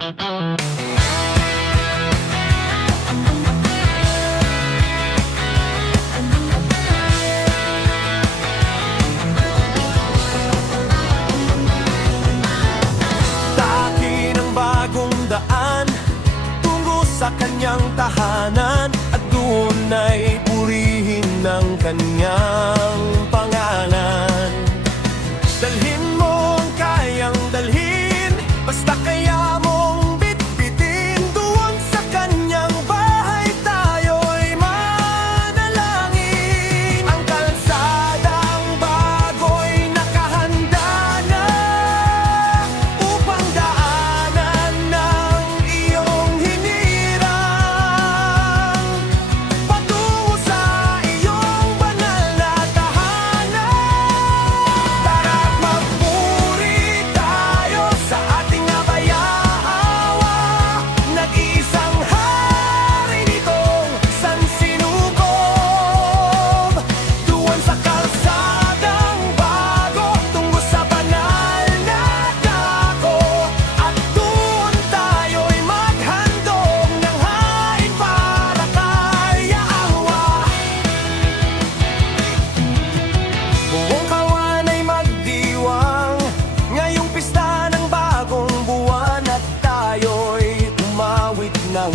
Taki ng bagong daan tungo sa kanyang tahanan, at doon ay purihin ng kanyang pangalan. Dalhin mo ang kayang dalhin, basta kaya mong bitbitin. Doon sa kanyang bahay tayo'y manalangin. Ang kalsadang bago'y nakahanda na upang daanan ng iyong hinirang, patungo sa iyong banal na tahanan. Tara't magpuri tayo sa ating abayaawa, nag-iisang hari nitong sansinukob. Doon sa kalsadang bago, tungo sa banal na dako, at doon tayo'y maghandog ng hain para kay Yahweh. Buong kawan ay magdiwang ngayong pista ng bagong buwan, at tayo'y umawit ng